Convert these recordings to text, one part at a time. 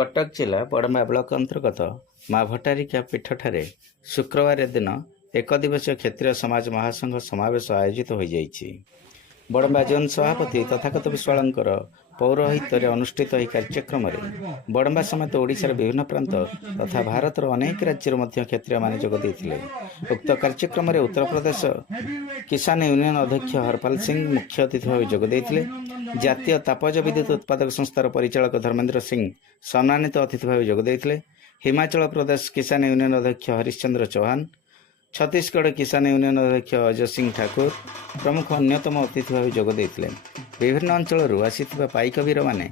कटक जिला बड़मा ब्लक अंतर्गत माँ भट्टारिका पीठଠାରେ शुक्रवार दिन एक दिवसीय क्षेत्रीय समाज महासंघ समावेश आयोजित हो जाइछि। बड़मा जोन सभापति तथागत विश्वालंकर पौरोहित्य अनुष्ठित यह कार्यक्रम में बड़मा समेत ओडिशार विभिन्न प्रांत तथा भारतर अनेक राज्य क्षेत्रीय माने जोग देइथिले। उक्त कार्यक्रम में उत्तर प्रदेश किसान यूनियन अध्यक्ष हरपाल सिंह मुख्य अतिथि भाव जोग देइथिले। जातीय तापज विद्युत उत्पादक संस्थार परिचालक धर्मेंद्र सिंह सम्मानित अतिथि भाव जोग देइथिले। हिमाचल प्रदेश किसान यूनियन अध्यक्ष हरिश्चंद्र चौहान, छत्तीसगढ़ किसान यूनियन अध्यक्ष अजय सिंह ठाकुर प्रमुख अन्यतम अतिथि भाव जोग देइथिले। विभिन्न अंचल आसिथिबा पाइकवीर माने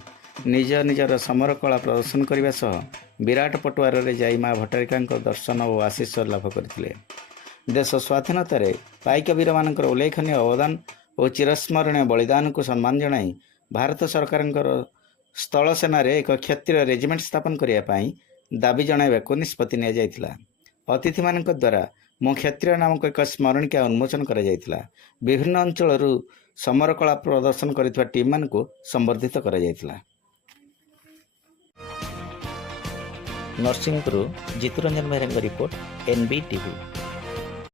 निज निजर समर कला प्रदर्शन करने सह विराट पटुआर रे जाई माँ भट्टारिका दर्शन और आशीष लाभ करथिले। देश स्वाधीनतार पाइकवीर मानकर उल्लेखनीय अवदान और चिरस्मरणीय बलिदान को सम्मान जनाई भारत सरकार स्थल सेना एक क्षत्रिय रेजिमेंट स्थापन करने दाबी जणाइबाकू निष्पत्ति निया जायतिला। अतिथि मानक द्वारा मो क्षत्रिय नामक एक स्मरणिका उन्मोचन करा जायतिला। विभिन्न अंचल समर कला प्रदर्शन करितबा टीम मानकू संबर्धित करा जायतिला। Narsinghpur Jituranjan Mehrang report, NBTV।